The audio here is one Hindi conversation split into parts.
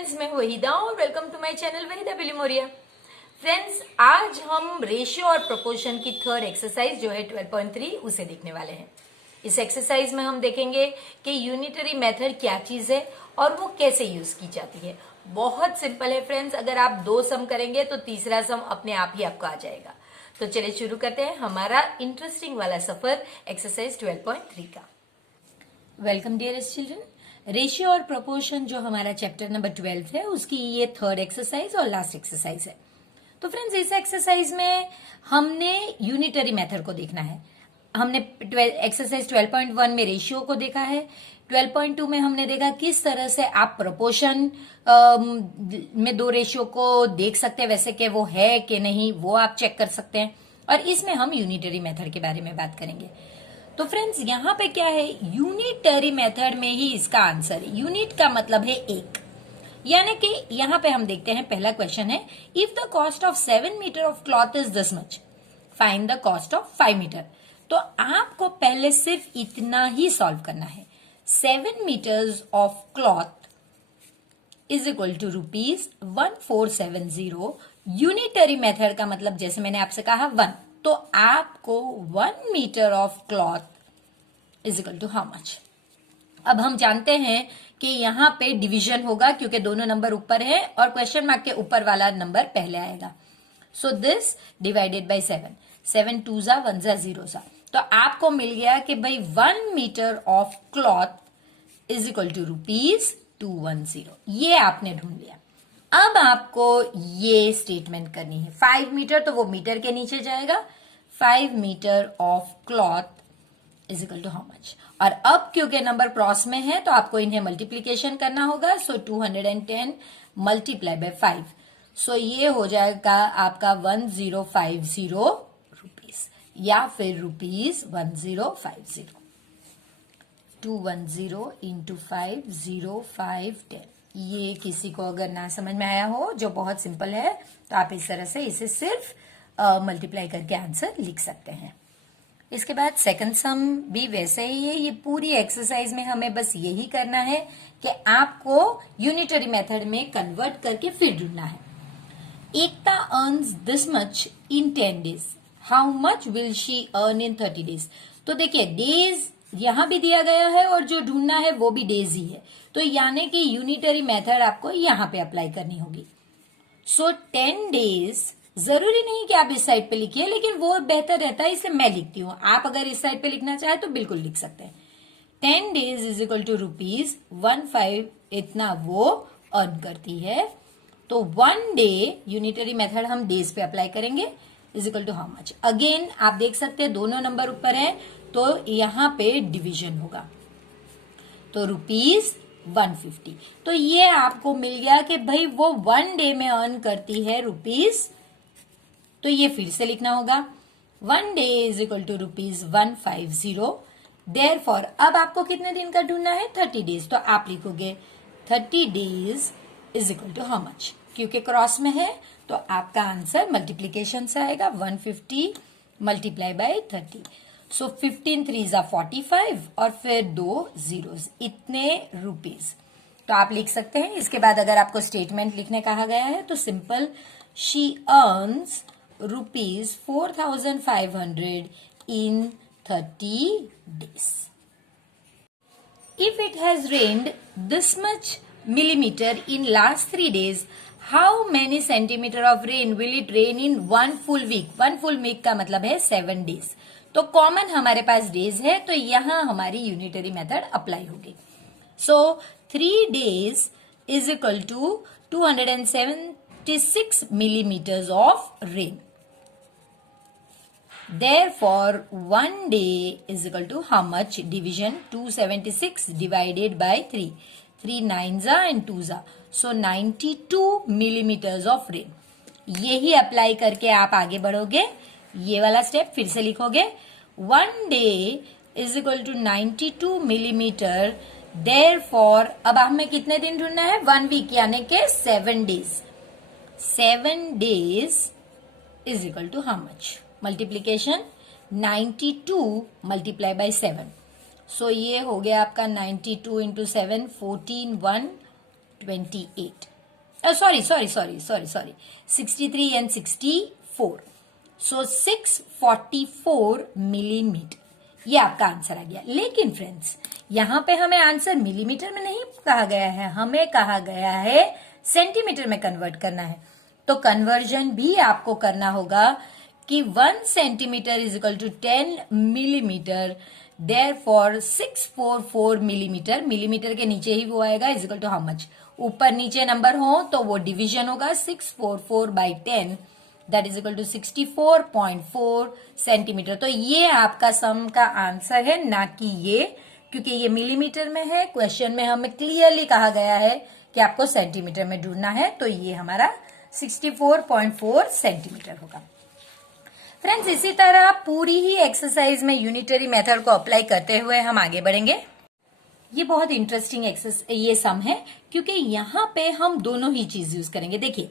फ्रेंड्स, मैं वहीदा और welcome to my channel Waheeda Bilimoria. Friends, आज हम रेशियो और प्रोपोर्शन की थर्ड एक्सरसाइज जो है 12.3 उसे देखने वाले हैं। इस एक्सरसाइज में हम देखेंगे कि यूनिटरी मेथड क्या चीज है और वो कैसे यूज की जाती है। बहुत सिंपल है फ्रेंड्स, अगर आप 2 सम करेंगे तो तीसरा सम अपने आप ही आपको आ जाएगा। तो चलिए शुरू करते हैं हमारा इंटरेस्टिंग वाला सफर एक्सरसाइज 12.3 का। Welcome dearest children. रेशियो और प्रोपोर्शन जो हमारा चैप्टर नंबर 12 है उसकी ये थर्ड एक्सरसाइज और लास्ट एक्सरसाइज है। तो फ्रेंड्स, इस एक्सरसाइज में हमने यूनिटरी मेथड को देखना है। हमने एक्सरसाइज 12.1 में रेशियो को देखा है, 12.2 में हमने देखा किस तरह से आप प्रोपोर्शन में दो रेशियो को देख सकते हैं, वैसे कि वो है कि नहीं वो आप चेक कर सकते हैं। और इसमें हम यूनिटरी मेथड के बारे में बात करेंगे। तो फ्रेंड्स, यहाँ पे क्या है, यूनिटरी मेथड में ही इसका आंसर है। यूनिट का मतलब है एक, यानी कि यहाँ पे हम देखते हैं पहला क्वेश्चन है, if the cost of 7 metre of cloth is this much, find the cost of 5 metre. तो आपको पहले सिर्फ इतना ही सॉल्व करना है। 7 metres of cloth is equal to ₹1470। Unitary method का मतलब जैसे मैंने आपसे कहा 1, तो आपको 1 metre of cloth is equal to how much. अब हम जानते हैं कि यहाँ पे डिवीजन होगा क्योंकि दोनों नंबर ऊपर है और क्वेश्चन मार्क के ऊपर वाला नंबर पहले आएगा। सो दिस डिवाइडेड बाय 7, 7 2 जा 1 जा 0 जा, तो आपको मिल गया कि भाई 1 metre of cloth is equal to ₹210। ये आपने ढूंढ लिया। अब आपको ये स्टेटमेंट करनी है। 5 मीटर तो वो मीटर के नीचे जाएगा, 5 metre of cloth is equal to how much. और अब क्योंकि नंबर क्रॉस में है तो आपको इन्हें मल्टीप्लीकेशन करना होगा। सो 210 मल्टीप्लाई बाय 5, सो ये हो जाएगा आपका 1050 रुपीज, या फिर ₹1050। 210 इंटू 5 0510। ये किसी को अगर ना समझ में आया हो, जो बहुत सिंपल है, तो आप इस तरह से इसे सिर्फ मल्टीप्लाई करके आंसर लिख सकते हैं। इसके बाद सेकंड सम भी वैसे ही है। ये पूरी एक्सरसाइज में हमें बस यही करना है कि आपको यूनिटरी मेथड में कन्वर्ट करके फिर ढूंढना है। Ekta earns this much in 10 days, how much will she earn in 30 days. तो देखिए, डेज यहां भी दिया गया है और जो ढूंढना है वो भी डेज ही है, तो यानी कि यूनिटरी मेथड आपको यहां पे अप्लाई करनी होगी। सो 10 डेज, जरूरी नहीं कि आप इस साइड पे लिखिए, लेकिन वो बेहतर रहता है, इसलिए मैं लिखती हूं। आप अगर इस साइड पे लिखना चाहे तो बिल्कुल लिख सकते हैं। 10 डेज इज इक्वल टू ₹15, इतना वो अर्न करती है। तो 1 डे, यूनिटरी मेथड हम डेज पे अप्लाई करेंगे, is equal to how much. Again आप देख सकते हैं दोनों नंबर ऊपर है तो यहां पे डिवीजन होगा, तो ₹150। तो ये आपको मिल गया कि भाई वो 1 डे में अर्न करती है ₹, तो ये फिर से लिखना होगा 1 day is equal to ₹150। Therefore अब आपको कितने दिन का ढूंढना है, 30 डेज, तो आप लिखोगे 30 days is equal to how much. क्योंकि क्रॉस में है तो आपका आंसर मल्टीप्लीकेशन से आएगा, 150 मल्टीप्लाई बाय 30। सो 15 3 जा 45 और फिर 2 zeros, इतने रुपीज। तो आप लिख सकते हैं। इसके बाद अगर आपको स्टेटमेंट लिखने कहा गया है तो simple, she earns ₹4500 in 30 days. If it has rained this much millimeter in last 3 days, how many centimeter of rain will it rain in 1 full week? 1 full week का मतलब है 7 days। तो कॉमन हमारे पास डेज है, तो यहां हमारी यूनिटरी मेथड अप्लाई होगी। So 3 days is equal to 276 millimeters of rain. Therefore, 1 day is equal to how much? Division 276 divided by 3. 3 9s and 2s. So 92 millimeters of rain. यही अप्लाई करके आप आगे बढ़ोगे। ये वाला स्टेप फिर से लिखोगे, 1 day is equal to 92 millimeter. Therefore, अब हमें कितने दिन ढूंढना है, 1 week, यानी कि 7 days. 7 days is equal to how much? Multiplication 92 multiply by 7, सो ये हो गया आपका 92 into 7 14 1 28 sorry 63 and 64 so 644 millimetre, ये आपका आंसर आ गया। लेकिन फ्रेंड्स यहाँ पे हमें आंसर मिलीमीटर में नहीं कहा गया है, हमें कहा गया है सेंटीमीटर में कन्वर्ट करना है। तो कन्वर्जन भी आपको करना होगा कि 1 centimetre is equal to 10 millimetre, therefore 644 millimetre, millimetre के नीचे ही वो आएगा, is equal to how much, ऊपर नीचे नंबर हो तो वो डिवीजन होगा, 644 by 10 that is equal to 64.4 centimetre. तो ये आपका सम का आंसर है, ना कि ये, क्योंकि ये मिलीमीटर में है। क्वेश्चन में हमें क्लियरली कहा गया है कि आपको सेंटीमीटर में ढूंढना है, तो ये हमारा 64.4 सेंटीमीटर होगा। फ्रेंड्स इसी तरह पूरी ही एक्सरसाइज में यूनिटरी मेथड को अप्लाई करते हुए हम आगे बढ़ेंगे। ये बहुत इंटरेस्टिंग ये सम है, क्योंकि यहाँ पे हम दोनों ही चीज यूज करेंगे। देखिए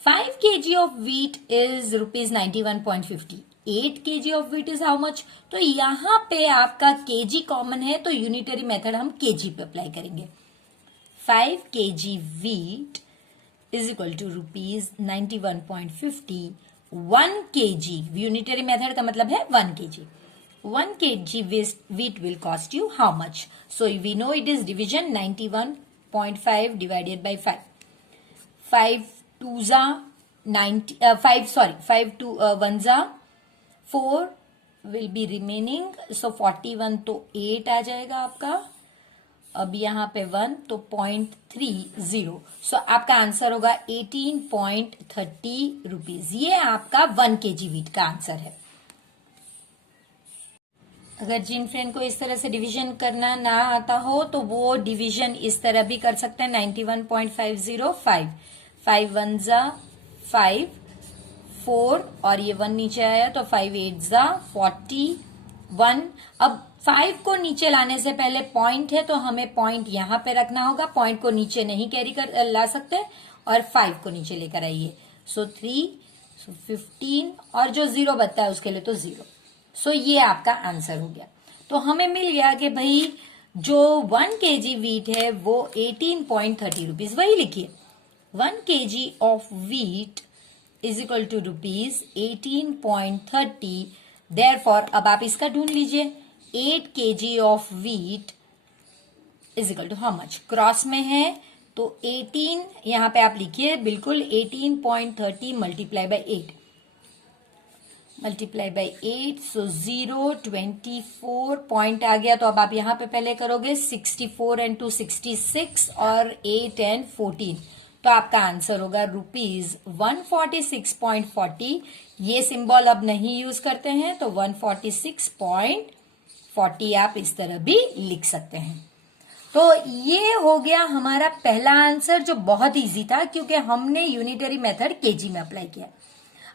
5 kg of wheat is ₹91.50, 8 kg of wheat is how much. तो यहाँ पे आपका केजी कॉमन है, तो यूनिटरी मेथड हम केजी पे अप्लाई करेंगे। 5 kg wheat is equal to ₹91.50, 1 kg, unitary method का मतलब है 1 kg, 1 kg wheat will cost you how much? So we know it is division 91.5 divided by 5. 5 2s are 90, 5 2 1s are 4 will be remaining. So 41 तो 8 आ जाएगा आपका, अब यहाँ पे 1 तो 0.30, सो आपका आंसर होगा 18.30 रुपीज। ये आपका 1 kg व्हीट का आंसर है। अगर जिन फ्रेंड को इस तरह से डिवीजन करना ना आता हो तो वो डिवीजन इस तरह भी कर सकते हैं, 91.505, 5 1s 5, 4 और ये 1 नीचे आया तो 5 8s 41। अब 5 को नीचे लाने से पहले पॉइंट है, तो हमें पॉइंट यहाँ पे रखना होगा, पॉइंट को नीचे नहीं कैरी कर ला सकते, और 5 को नीचे लेकर आइए। सो 3, सो 15, और जो 0 बचता है उसके लिए तो 0। सो ये आपका आंसर हो गया। तो हमें मिल गया कि भाई जो 1 kg व्हीट है वो 18.30 रुपीज, वही लिखिए 1 kg of wheat is equal to rupees 18.30। Therefore अब आप इसका ढूंढ लीजिए, 8 kg of wheat is equal to how much, cross में है तो 18 यहां पे आप लिखिए बिल्कुल 18.30 multiply by 8, multiply by 8, so 0 24 point आ गया। तो अब आप यहाँ पे पहले करोगे 64 and 2 66 और 8 and 14, तो आपका आंसर होगा ₹146.40। ये सिंबल अब नहीं यूज करते हैं, तो 146.40 आप इस तरह भी लिख सकते हैं। तो ये हो गया हमारा पहला आंसर, जो बहुत इजी था क्योंकि हमने यूनिटरी मेथड केजी में अप्लाई किया।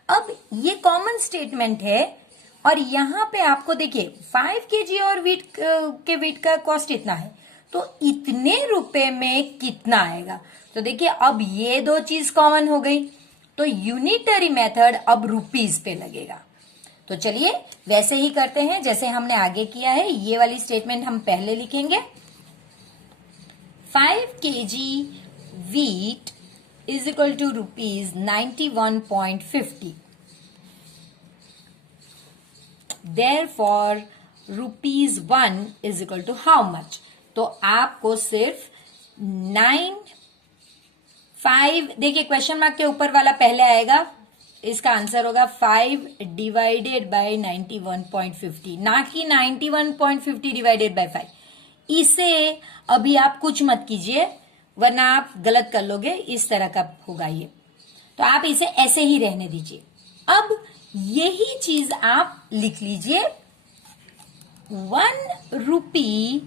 अब ये कॉमन स्टेटमेंट है, और यहां पे आपको देखिए 5 kg और व्हीट का कॉस्ट इतना है, तो इतने रुपए में कितना आएगा। तो देखिए अब ये दो चीज कॉमन हो गई, तो यूनिटरी मेथड अब रुपीज पे लगेगा। तो चलिए वैसे ही करते हैं जैसे हमने आगे किया है। ये वाली स्टेटमेंट हम पहले लिखेंगे, 5 kg wheat is equal to rupees 91.50. Therefore, ₹1 is equal to how much? तो आपको सिर्फ 5, देखिए क्वेश्चन मार्क के ऊपर वाला पहले आएगा, इसका आंसर होगा 5 डिवाइडेड बाय 91.50, ना कि 91.50 डिवाइडेड बाय 5। इसे अभी आप कुछ मत कीजिए वरना आप गलत कर लोगे, इस तरह का होगा ये, तो आप इसे ऐसे ही रहने दीजिए। अब यही चीज आप लिख लीजिए, 1 rupee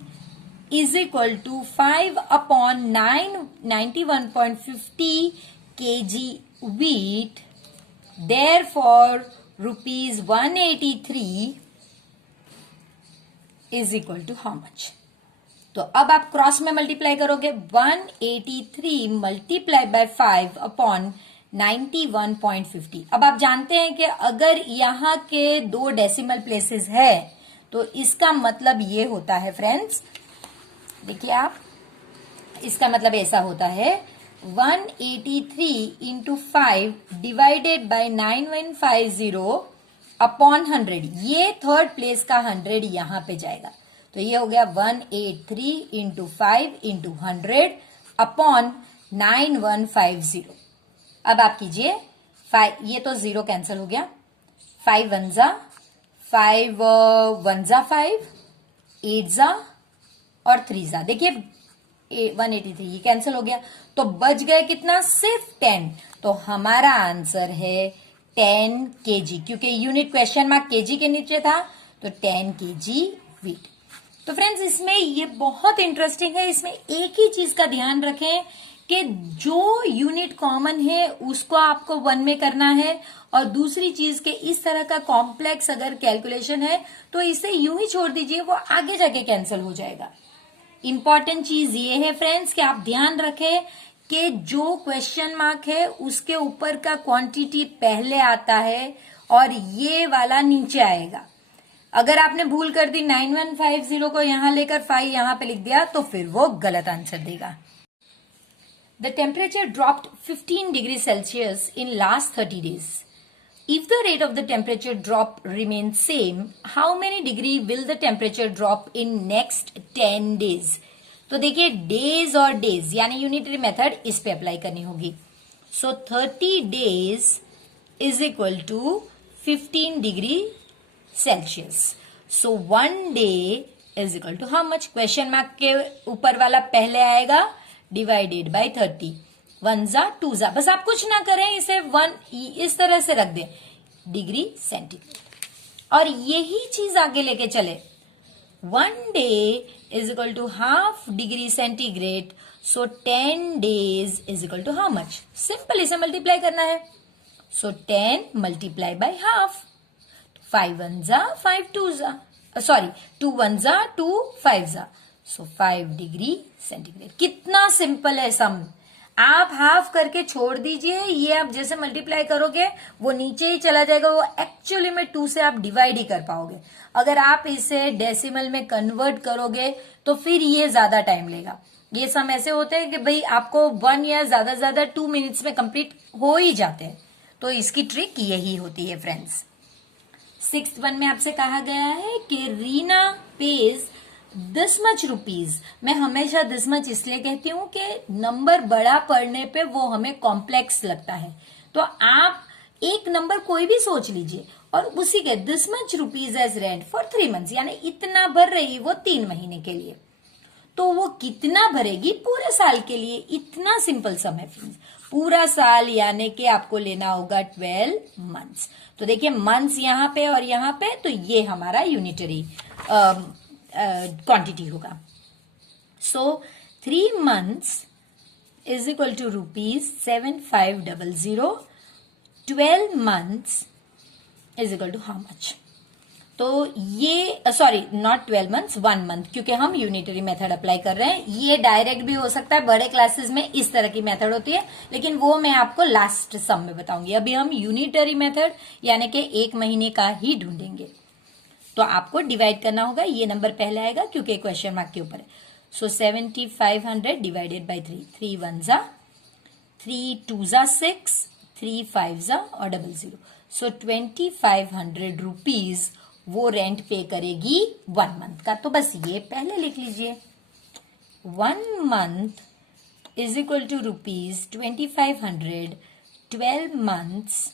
is equal to 5/9 91.50 kg wheat, therefore ₹183 is equal to how much. तो अब आप क्रॉस में मल्टीप्लाई करोगे, 183 मल्टीप्लाई बाय 5/91.50। अब आप जानते हैं कि अगर यहाँ के 2 डेसिमल प्लेसेस है तो इसका मतलब ये होता है फ्रेंड्स, देखिए आप इसका मतलब ऐसा होता है 183 इंटू 5 डिवाइडेड बाई 9150 अपॉन 100। ये थर्ड प्लेस का 100 यहां पे जाएगा, तो ये हो गया 183 इंटू 5 इंटू 100 अपॉन 9150। अब आप कीजिए 5, ये तो 0 कैंसिल हो गया, 5 1 जा 5 1 जा 5, 8 जा और 3 जा। देखिए 183 ये कैंसिल हो गया, तो बच गए कितना, सिर्फ 10। तो हमारा आंसर है 10 केजी, क्योंकि यूनिट क्वेश्चन मार्क केजी के नीचे था, तो 10 केजी वीट। तो फ्रेंड्स इसमें ये बहुत इंटरेस्टिंग है, इसमें एक ही चीज का ध्यान रखें कि जो यूनिट कॉमन है उसको आपको 1 में करना है, और दूसरी चीज के इस तरह का कॉम्प्लेक्स अगर कैलकुलेशन है तो इसे यूं ही छोड़ दीजिए, वो आगे जाके कैंसिल हो जाएगा। इंपॉर्टेंट चीज ये है फ्रेंड्स कि आप ध्यान रखें कि जो क्वेश्चन मार्क है उसके ऊपर का क्वांटिटी पहले आता है और ये वाला नीचे आएगा। अगर आपने भूल कर दी 9150 को यहां लेकर 5 यहां पे लिख दिया तो फिर वो गलत आंसर देगा। The temperature dropped 15 degrees Celsius in last 30 days. If the rate of the temperature drop remains same, how many degree will the temperature drop in next 10 days? तो देखिए डेज और डेज यानी यूनिटरी मेथड इस पे अप्लाई करनी होगी। So 30 days is equal to 15 degree Celsius. So 1 day is equal to how much, question mark के ऊपर वाला पहले आएगा डिवाइडेड बाय 30, 1 जा 2 जा, बस आप कुछ ना करें, इसे 1 इस तरह से रख दें डिग्री सेंटीग्रेड, और यही चीज आगे लेके चले। 1 day is equal to half degree centigrade, so 10 days is equal to how much, simple इसे मल्टीप्लाई करना है। सो 10 मल्टीप्लाई बाय हाफ, 5 1 जा 5 2 जा, सॉरी 2 1 जा 2 5 जा, सो 5 डिग्री सेंटीग्रेड। कितना सिंपल है सम, आप हाफ करके छोड़ दीजिए, ये आप जैसे मल्टीप्लाई करोगे वो नीचे ही चला जाएगा, वो एक्चुअली में 2 से आप डिवाइड ही कर पाओगे। अगर आप इसे डेसिमल में कन्वर्ट करोगे तो फिर ये ज्यादा टाइम लेगा। ये सम ऐसे होते हैं कि भाई आपको 1 या ज्यादा ज्यादा 2 मिनट्स में कंप्लीट हो ही जाते हैं, तो इसकी ट्रिक यही होती है फ्रेंड्स। 6th वन में आपसे कहा गया है कि Reena page this much rupees. मैं हमेशा दिस मच इसलिए कहती हूं कि नंबर बड़ा पढ़ने पे वो हमें कॉम्प्लेक्स लगता है, तो आप एक नंबर कोई भी सोच लीजिए और उसी के this much rupees as rent for 3 months, यानी इतना भर रही वो 3 महीने के लिए, तो वो कितना भरेगी पूरे साल के लिए। इतना सिंपल सम है फ्रेंड्स, पूरा साल यानी कि आपको लेना होगा 12 मंथ्स। तो देखिए मंथ्स यहाँ पे और यहाँ पे, तो ये हमारा यूनिटरी क्वांटिटी होगा। So 3 months is equal to ₹7500, 12 months is equal to how much. तो ये सॉरी नॉट 12 मंथ्स, 1 मंथ, क्योंकि हम यूनिटरी मेथड अप्लाई कर रहे हैं। ये डायरेक्ट भी हो सकता है, बड़े क्लासेस में इस तरह की मेथड होती है, लेकिन वो मैं आपको लास्ट सम में बताऊंगी। अभी हम यूनिटरी मेथड यानी कि 1 महीने का ही ढूंढेंगे। तो आपको डिवाइड करना होगा, ये नंबर पहले आएगा क्योंकि क्वेश्चन मार्क के ऊपर है। सो 7500 डिवाइडेड बाई 3, 3 1 जा, 3 2 जा 6, 3 5 जा और 00। सो 2500 रुपीज वो रेंट पे करेगी 1 मंथ का। तो बस ये पहले लिख लीजिए, 1 month is equal to ₹2500, 12 months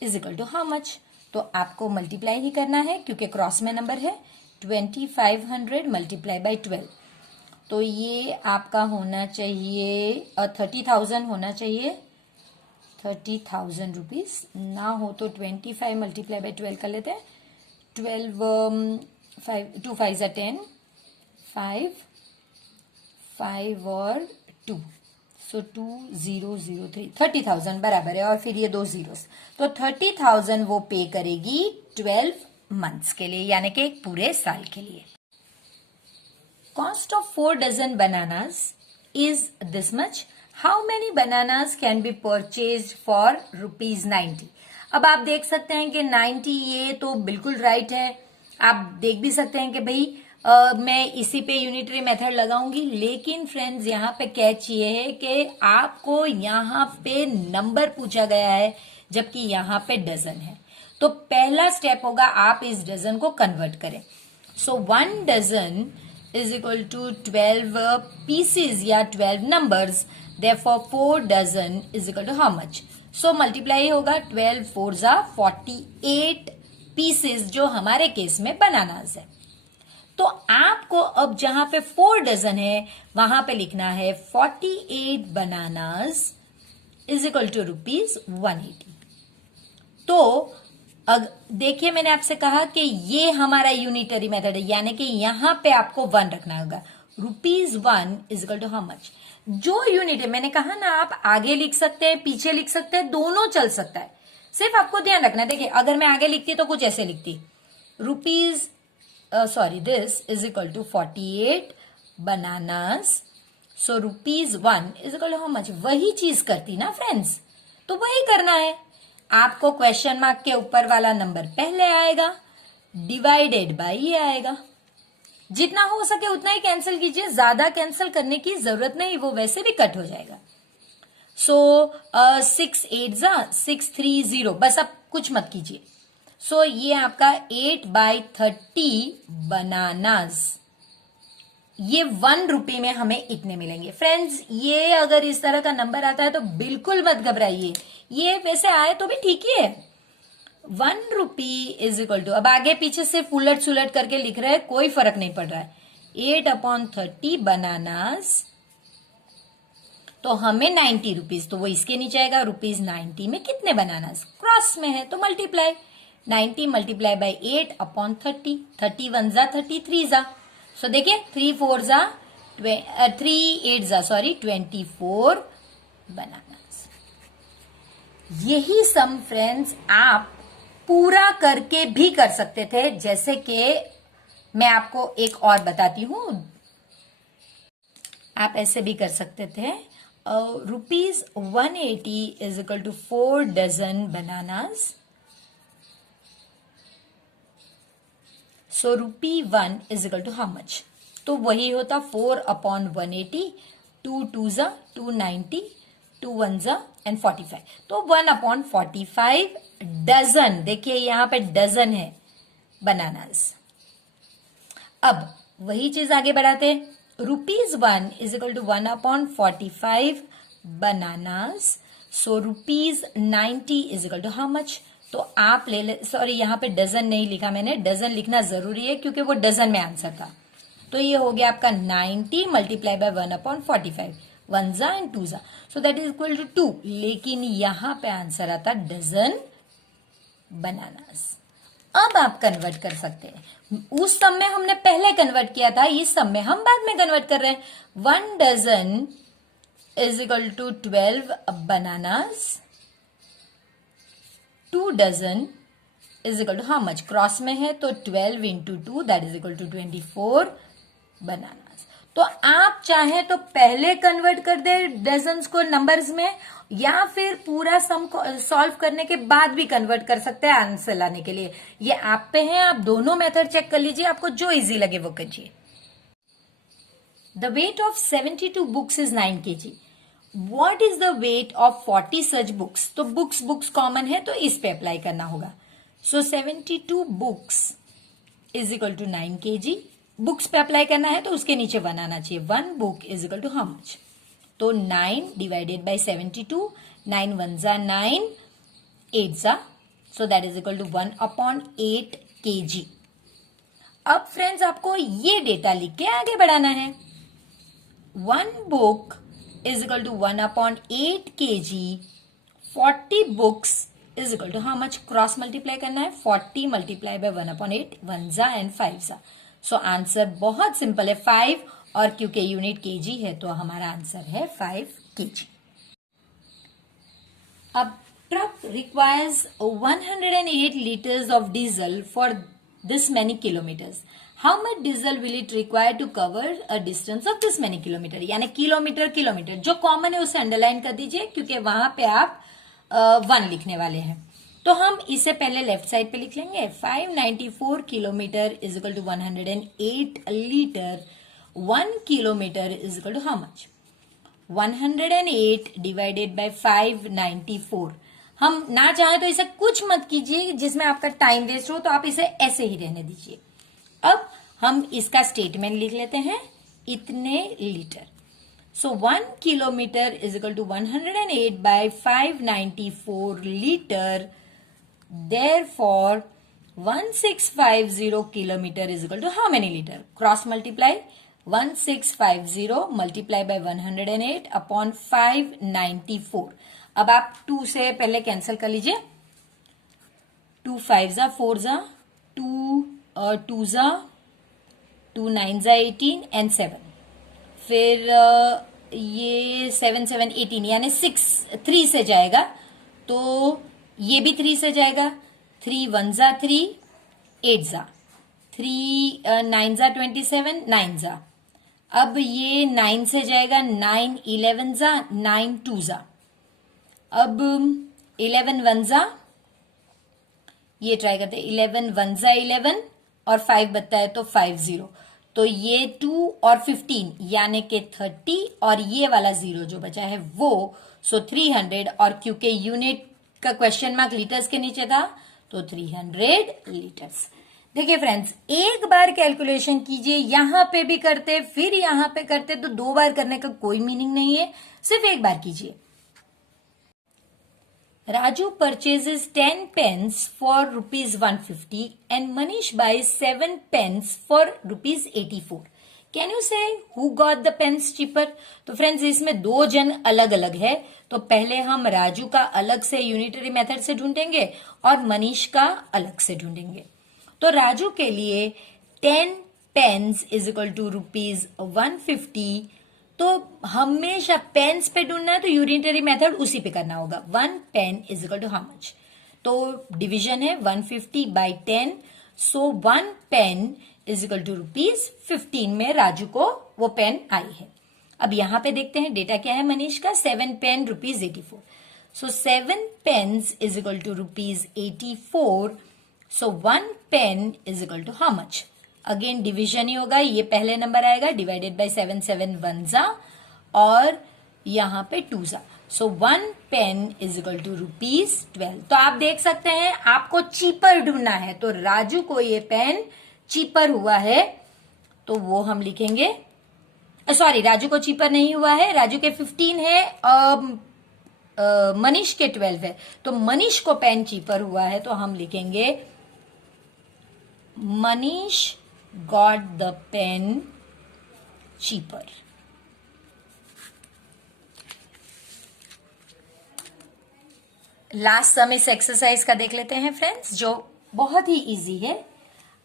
is equal to how much. तो आपको मल्टीप्लाई ही करना है क्योंकि क्रॉस में नंबर है। 2500 मल्टीप्लाई बाई 12, तो ये आपका होना चाहिए 30,000 होना चाहिए, 30,000 रुपीज ना हो तो 25 मल्टीप्लाई बाई 12 कर लेते हैं। 12 5 2 5 जा 10, 5 और 2, सो 2003, 30,000 बराबर है और फिर ये 2 जीरोस, तो 30,000 वो पे करेगी 12 मंथ्स के लिए, यानी कि एक पूरे साल के लिए। Cost of 4 dozen bananas is this much, how many bananas can be purchase for ₹90। अब आप देख सकते हैं कि 90 ये तो बिल्कुल राइट है। आप देख भी सकते हैं कि भाई मैं इसी पे यूनिटरी मेथड लगाऊंगी, लेकिन फ्रेंड्स यहाँ पे कैच ये है कि आपको यहाँ पे नंबर पूछा गया है जबकि यहाँ पे डजन है। तो पहला स्टेप होगा आप इस डजन को कन्वर्ट करें। So 1 dozen is equal to 12 pieces या 12 numbers, therefore 4 dozen is equal to how much? So multiply होगा 12 4 जा 48 पीसेज, जो हमारे केस में बनानास है। तो आपको अब जहां पे 4 डजन है वहां पे लिखना है 48 बनानास इज इक्वल टू ₹180। तो देखिए मैंने आपसे कहा कि ये हमारा यूनिटरी मेथड है, यानी कि यहां पे आपको 1 रखना होगा। ₹1 is equal to how much? जो यूनिट है, मैंने कहा ना आप आगे लिख सकते हैं पीछे लिख सकते हैं, दोनों चल सकता है, सिर्फ आपको ध्यान रखना है। देखिए अगर मैं आगे लिखती तो कुछ ऐसे लिखती, this is equal to 48 bananas, so ₹1 is equal to how much? वही चीज करती ना फ्रेंड्स, तो वही करना है। आपको क्वेश्चन मार्क के ऊपर वाला नंबर पहले आएगा, डिवाइडेड बाय ये आएगा। जितना हो सके उतना ही कैंसिल कीजिए, ज्यादा कैंसिल करने की जरूरत नहीं, वो वैसे भी कट हो जाएगा। सो 6 8 जा 630, बस अब कुछ मत कीजिए। सो ये आपका 8/30 बनानास, ये ₹1 में हमें इतने मिलेंगे। फ्रेंड्स ये अगर इस तरह का नंबर आता है तो बिल्कुल मत घबराइए, ये वैसे आए तो भी ठीक ही है। ₹1 इज इक्वल टू, अब आगे पीछे सिर्फ उलट सुलट करके लिख रहे हैं, कोई फर्क नहीं पड़ रहा है। 8/30 बनानास, तो हमें ₹90, तो वो इसके नीचे आएगा। ₹90 में कितने बनानास? क्रॉस में है तो मल्टीप्लाई, 90 मल्टीप्लाई बाई 8/30, 30 1 जा 33 जा। सो देखिए 3 4 जा 3 8 जा 24 बनानास। यही सम फ्रेंड्स आप पूरा करके भी कर सकते थे, जैसे कि मैं आपको एक और बताती हूं, आप ऐसे भी कर सकते थे। ₹180 is equal to 4 dozen bananas, so ₹1 is equal to how much? तो वही होता 4/180, 2 2 जा 290, 2 1 जा एंड 45, तो 1/45 डजन। देखिए यहां पे डजन है बनानास। अब वही चीज आगे बढ़ाते हैं, ₹1 is equal to 1/45 bananas, so ₹90 is equal to how much? तो आप ले ले, सॉरी यहाँ पे डजन नहीं लिखा मैंने, डजन लिखना जरूरी है क्योंकि वो डजन में आंसर था। तो ये हो गया आपका 90 मल्टीप्लाई बाय 1/45, 1 जा एंड 2 जा, so that is equal to 2। लेकिन यहां पे आंसर आता डजन बनानास। अब आप कन्वर्ट कर सकते हैं, उस सम में हमने पहले कन्वर्ट किया था, इस सम में हम बाद में कन्वर्ट कर रहे हैं। 1 dozen is equal to 12 bananas, 2 dozen is equal to how much? Cross में है तो 12 into 2 that is equal to 24 bananas. तो आप चाहे तो पहले कन्वर्ट कर दे डजन्स को नंबर्स में, या फिर पूरा सम को सॉल्व करने के बाद भी कन्वर्ट कर सकते हैं आंसर लाने के लिए। ये आप पे है, आप दोनों मेथड चेक कर लीजिए, आपको जो इजी लगे वो कीजिए। The weight of 72 books is 9 kg। What is the weight of 40 such books? तो बुक्स कॉमन है तो इस पे अप्लाई करना होगा। So 72 books is equal to 9 kg। Books पे अप्लाई करना है तो उसके नीचे 1 आना चाहिए। 1 book is equal to how much? तो 9 डिवाइडेड बाय 72, 9 1 जा 9, 8 जा, so that is equal to 1/8 kg। अब फ्रेंड्स आपको ये डेटा लिख के आगे बढ़ाना है। 1 book is equal to 1/8 kg, 40 books is equal to how much? Cross multiply करना है, 40 मल्टीप्लाई बाय 1/8, 1 जा एंड 5 जा। सो आंसर बहुत सिंपल है 5, और क्योंकि यूनिट केजी है तो हमारा आंसर है 5 kg। अब truck requires 108 liters of diesel for this many kilometers. How much diesel will it require to cover a distance of this many kilometer? यानी किलोमीटर, जो कॉमन है उसे अंडरलाइन कर दीजिए क्योंकि वहां पे आप 1 लिखने वाले हैं। तो हम इसे पहले लेफ्ट साइड पे लिख लेंगे। 594 kilometre is equal to 108 litre. 1 kilometre is equal to how much? 108 divided by 594। हम ना चाहे तो इसे कुछ मत कीजिए जिसमें आपका टाइम वेस्ट हो, तो आप इसे ऐसे ही रहने दीजिए। अब हम इसका स्टेटमेंट लिख लेते हैं, इतने litre. So 1 kilometre is equal to 108 by 594 litre. Therefore 1650 kilometer is equal to how many liter? Cross multiply 1650 multiply by 108 upon 594। अब आप 2 से पहले कैंसिल कर लीजिए। 2 5 जा 4 जा 2 2 जा 2 9 जा 18 एंड 7। फिर ये 7 7 18 यानी 6 3 से जाएगा, तो ये भी 3 से जाएगा। 3 1 जा 3 8 जा 3 9 जा 27 9 जा। अब ये 9 से जाएगा, 9 11 जा 9 2 जा। अब 11 1 जा, ये ट्राई करते हैं। 11 1 जा 11 और 5 बचता है तो 5 0। तो ये 2 और 15 यानी कि 30 और ये वाला 0 जो बचा है वो, सो 300। और क्योंकि यूनिट का क्वेश्चन मार्क लीटर्स के नीचे था तो 300 लीटर्स। देखिए फ्रेंड्स, एक बार कैलकुलेशन कीजिए, यहां पे भी करते फिर यहां पे करते तो 2 बार करने का कोई मीनिंग नहीं है, सिर्फ एक बार कीजिए। Raju purchases 10 pens for ₹150 and Manish buys 7 pens for ₹84. Can you say who got the pens cheaper? तो फ्रेंड्स इसमें 2 जन अलग अलग है, तो पहले हम राजू का अलग से यूनिटरी मेथड से ढूंढेंगे और मनीष का अलग से ढूंढेंगे। तो राजू के लिए 10 पेन्स इज इक्वल टू ₹150। तो हमेशा पेन्स पे ढूंढना है तो यूनिटरी मेथड उसी पे करना होगा। 1 pen is equal to how much? तो डिवीजन है 150 by 10, so 1 pen is equal to ₹15 में राजू को वो पेन आई है। अब यहां पे देखते हैं डेटा क्या है मनीष का। 7 pen ₹84। So 7 pens is equal to ₹84। So 1 pen is equal to how much? Again division ही होगा, ये पहले नंबर आएगा डिवाइडेड बाय 7 7 1 जा और यहां पे 2 जा। सो 1 पेन इज इक्वल टू ₹12। तो आप देख सकते हैं आपको चीपर ढूंढना है, तो राजू को ये पेन चीपर हुआ है तो वो हम लिखेंगे, सॉरी राजू को चीपर नहीं हुआ है, राजू के 15 है, मनीष के 12 है, तो मनीष को पेन चीपर हुआ है तो हम लिखेंगे Manish got the pen cheaper. Last sum इस एक्सरसाइज का देख लेते हैं फ्रेंड्स, जो बहुत ही इजी है।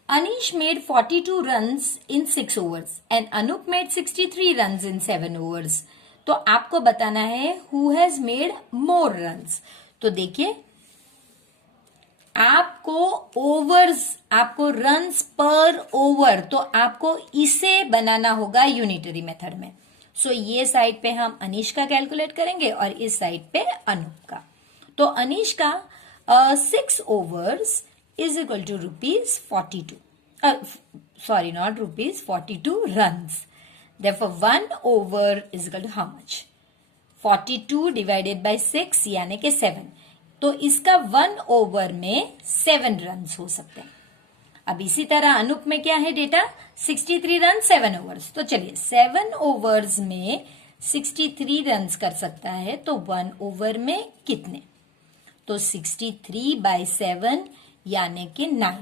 Anish made 42 runs in 6 overs and Anup made 63 runs in 7 overs। तो आपको बताना है who has made more runs। तो देखिए आपको ओवर्स, आपको रन्स पर ओवर, तो आपको इसे बनाना होगा यूनिटरी मेथड में। सो ये साइड पे हम अनीश का कैलकुलेट करेंगे और इस साइड पे अनूप का। तो अनीश का 6 overs is equal to ₹42. Sorry, not rupees, 42 runs. Therefore, 1 over is equal to how much? 42 divided by 6 यानी कि 7। तो इसका 1 ओवर में 7 रन्स हो सकते हैं। अब इसी तरह अनूप में क्या है डेटा? 63 run 7 overs. तो चलिए 7 ओवर्स में 63 रन्स कर सकता है, तो 1 ओवर में कितने? तो 63 बाई 7 यानी कि 9।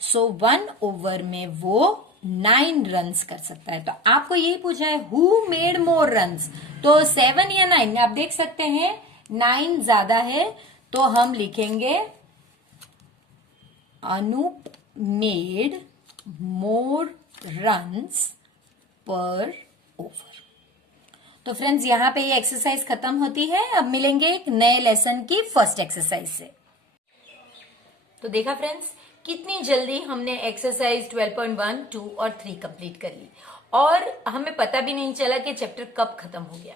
सो 1 ओवर में वो 9 रन्स कर सकता है। तो आपको यही पूछा है हु मेड मोर रन्स, तो 7 या 9? आप देख सकते हैं 9 ज्यादा है, तो हम लिखेंगे अनूप मेड मोर रन्स पर ओवर। तो फ्रेंड्स यहां पे ये एक्सरसाइज खत्म होती है। अब मिलेंगे एक नए लेसन की फर्स्ट एक्सरसाइज से। तो देखा फ्रेंड्स कितनी जल्दी हमने एक्सरसाइज 12.1, 2 और 3 कंप्लीट कर ली और हमें पता भी नहीं चला कि चैप्टर कब खत्म हो गया।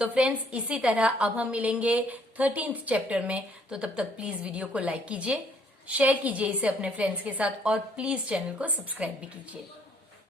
तो फ्रेंड्स इसी तरह अब हम मिलेंगे 13th चैप्टर में। तो तब तक प्लीज वीडियो को लाइक कीजिए, शेयर कीजिए इसे अपने फ्रेंड्स के साथ और प्लीज चैनल को सब्सक्राइब भी कीजिए।